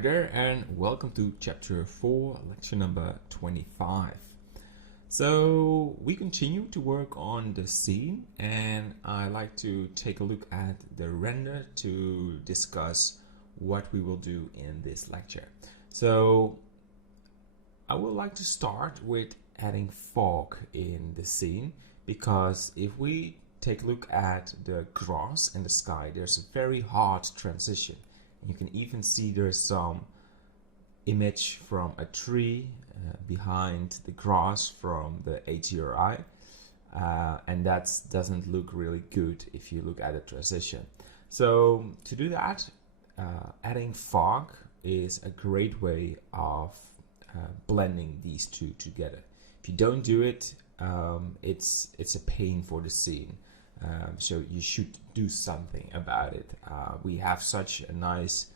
Hi there, and welcome to chapter 4, lecture number 25. So we continue to work on the scene, and I like to take a look at the render to discuss what we will do in this lecture. So I would like to start with adding fog in the scene, because if we take a look at the grass and the sky, there's a very hard transition. You can even see there's some image from a tree behind the grass from the HDRI, and that doesn't look really good if you look at the transition. So to do that, adding fog is a great way of blending these two together. If you don't do it, it's a pain for the scene. So you should do something about it. We have such a nice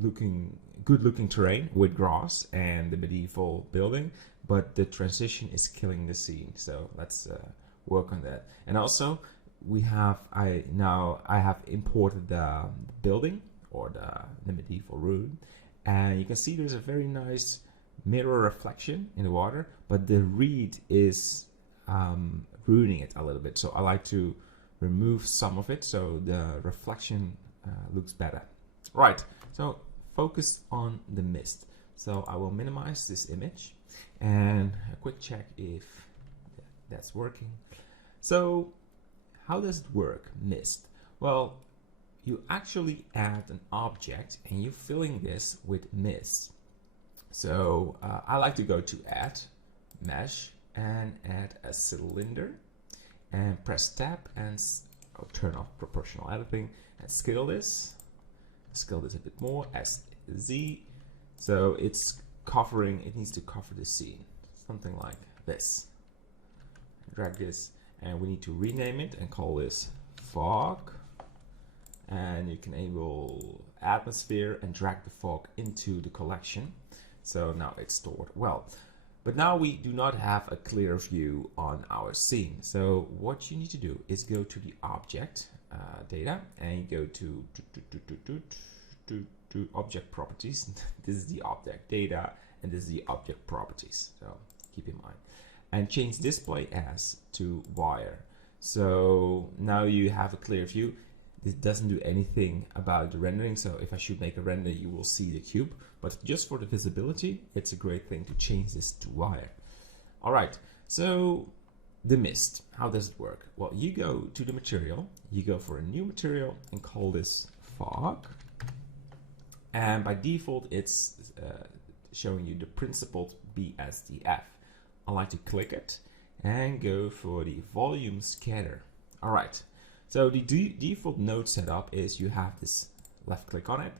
good looking terrain with grass and the medieval building, but the transition is killing the scene. So let's work on that. And also I have imported the building or the medieval ruin, and you can see there's a very nice mirror reflection in the water, but the reed is ruining it a little bit. So I like to remove some of it so the reflection looks better. Right, so focus on the mist. So I will minimize this image and a quick check if that's working. So how does it work, mist? Well, you actually add an object and you're filling this with mist. So I like to go to add, mesh, and add a cylinder and press tab and turn off proportional editing and scale this a bit more as Z, so it needs to cover the scene, something like this. Drag this and we need to rename it and call this fog, and you can enable atmosphere and drag the fog into the collection. So now it's stored well. But now we do not have a clear view on our scene. So what you need to do is go to the object data and go to object properties. This is the object data and this is the object properties. So keep in mind. And change display as to wire. So now you have a clear view. This doesn't do anything about the rendering, so if I should make a render, you will see the cube. But just for the visibility, it's a great thing to change this to wire. All right, so the mist, how does it work? Well, you go to the material, you go for a new material and call this fog. And by default, it's showing you the principled BSDF. I like to click it and go for the volume scatter. All right. So the default node setup is you have this left click on it,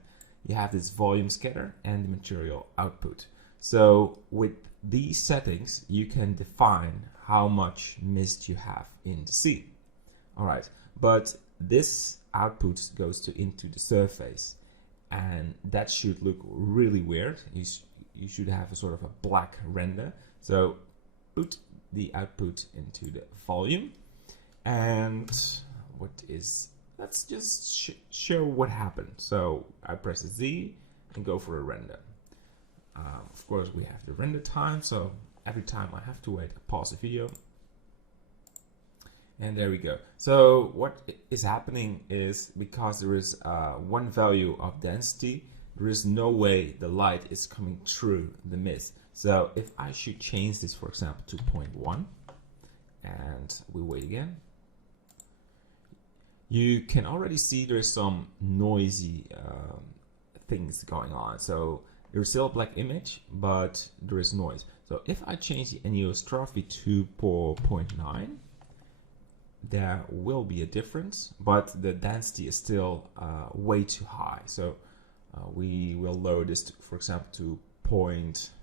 you have this volume scatter and the material output. So with these settings, you can define how much mist you have in the scene. All right, but this output goes into the surface, and that should look really weird. You should have a sort of a black render. So put the output into the volume, and let's just show what happened. So I press Z and go for a render. Of course, we have the render time, so every time I have to wait, I pause the video. And there we go. So what is happening is, because there is one value of density, there is no way the light is coming through the mist. So if I should change this, for example, to 0.1, and we wait again, you can already see there's some noisy things going on. So there's still a black image, but there is noise. So if I change the aneosophy to 0.9, there will be a difference, but the density is still way too high. So we will lower this to, for example, to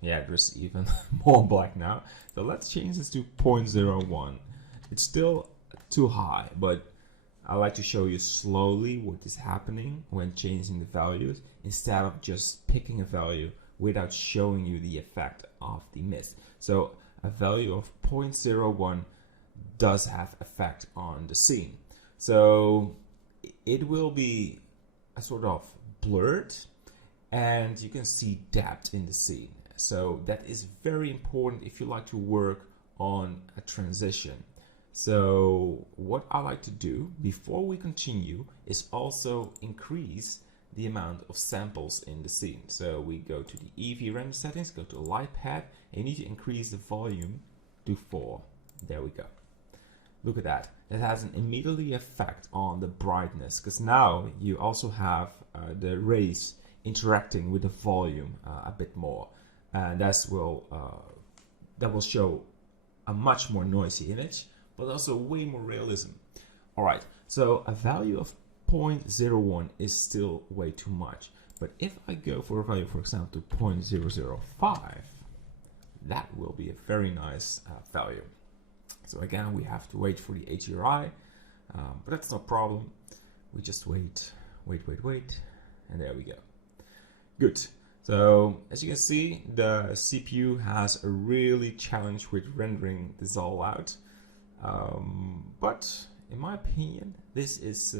there's even more black now. So let's change this to 0.01. It's still too high, but I like to show you slowly what is happening when changing the values, instead of just picking a value without showing you the effect of the mist. So a value of 0.01 does have effect on the scene. So it will be a sort of blurred, and you can see depth in the scene. So that is very important if you like to work on a transition. So what I like to do before we continue is also increase the amount of samples in the scene. So we go to the Eevee render settings, go to light pad, and you need to increase the volume to 4. There we go. Look at that. That has an immediately effect on the brightness, because now you also have the rays interacting with the volume a bit more, and that will show a much more noisy image, but also way more realism. All right, so a value of 0.01 is still way too much, but if I go for a value, for example, to 0.005, that will be a very nice value. So again, we have to wait for the HDRI, but that's no problem. We just wait, and there we go. Good. So as you can see, the CPU has a really challenge with rendering this all out. But in my opinion, this is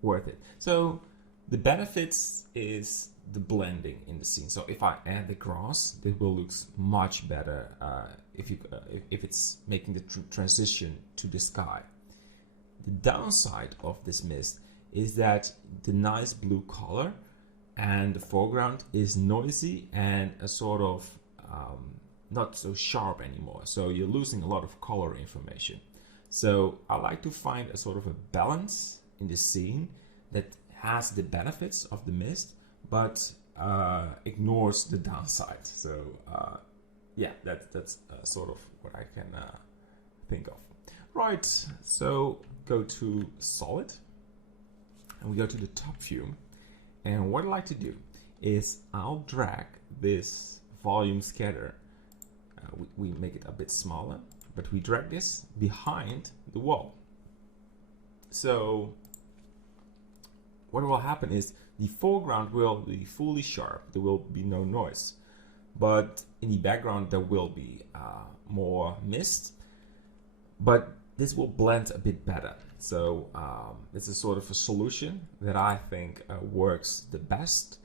worth it. So the benefits is the blending in the scene. So if I add the grass, it will look much better if it's making the transition to the sky. The downside of this mist is that the nice blue color and the foreground is noisy and a sort of not so sharp anymore. So you're losing a lot of color information. So I like to find a sort of a balance in the scene that has the benefits of the mist, but ignores the downside. So yeah, that's sort of what I can think of. Right, so go to solid, and we go to the top view. And what I like to do is I'll drag this volume scatter. We make it a bit smaller, but we drag this behind the wall. So what will happen is the foreground will be fully sharp. There will be no noise. But in the background, there will be more mist. But this will blend a bit better. So this is sort of a solution that I think works the best.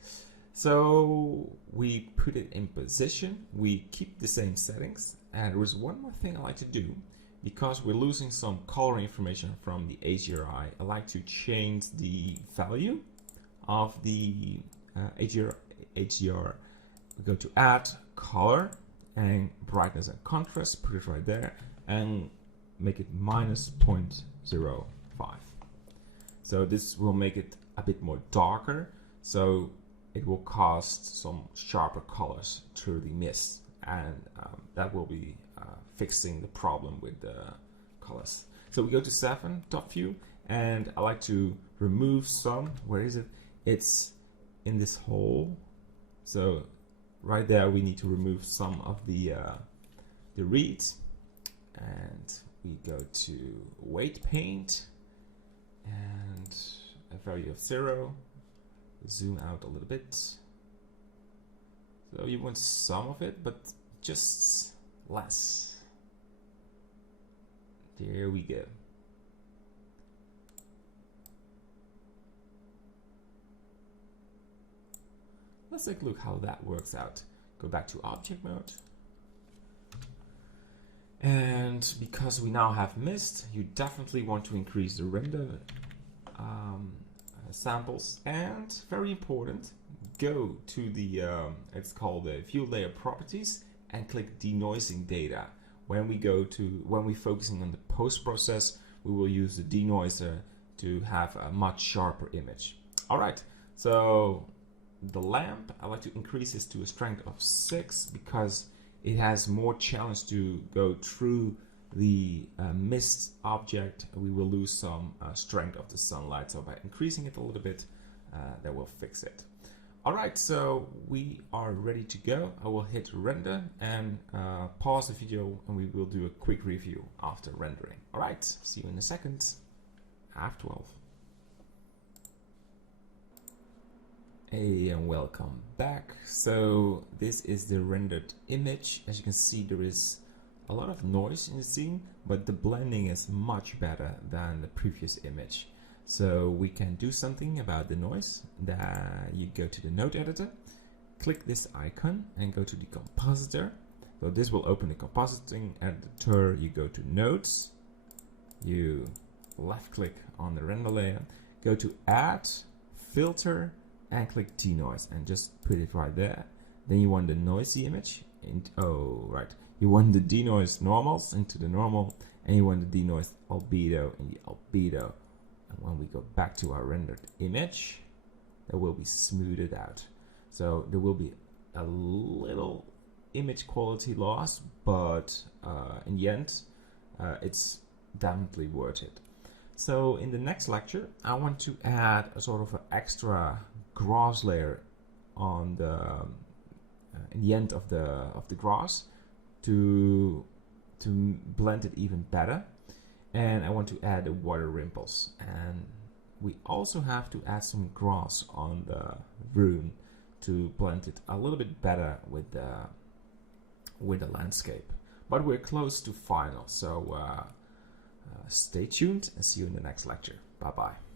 So we put it in position, we keep the same settings, and there is one more thing I like to do. Because we're losing some color information from the HDRI, I like to change the value of the HDR. We go to add color and brightness and contrast, put it right there, and make it -0.05. So this will make it a bit more darker, so it will cast some sharper colors through the mist, and that will be fixing the problem with the colors. So we go to 7, top view, and I like to remove some. Where is it? It's in this hole. So right there, we need to remove some of the reeds, and we go to weight paint and a value of 0. Zoom out a little bit. So you want some of it, but just less. There we go. Let's take a look how that works out. Go back to object mode. And because we now have mist, you definitely want to increase the render samples. And very important, go to the, it's called the view layer properties, and click denoising data. When we're focusing on the post process, we will use the denoiser to have a much sharper image. All right, so the lamp, I like to increase this to a strength of 6 because it has more challenge to go through the mist object. We will lose some strength of the sunlight. So by increasing it a little bit, that will fix it. All right, so we are ready to go. I will hit render and pause the video, and we will do a quick review after rendering. All right, see you in a second. F12. Hey, and welcome back. So this is the rendered image. As you can see, there is a lot of noise in the scene, but the blending is much better than the previous image. So we can do something about the noise. That you go to the node editor, click this icon and go to the compositor. So this will open the compositing editor. You go to nodes, you left click on the render layer, go to add, filter, and click denoise and just put it right there. Then you want the noisy image, you want the denoise normals into the normal, and you want the denoise albedo in the albedo. And when we go back to our rendered image, that will be smoothed out. So there will be a little image quality loss, but in the end, it's definitely worth it. So in the next lecture, I want to add a sort of an extra grass layer on the in the end of the grass to blend it even better. And I want to add the water ripples, and we also have to add some grass on the room to blend it a little bit better with the landscape. But we're close to final, so stay tuned and see you in the next lecture. Bye bye.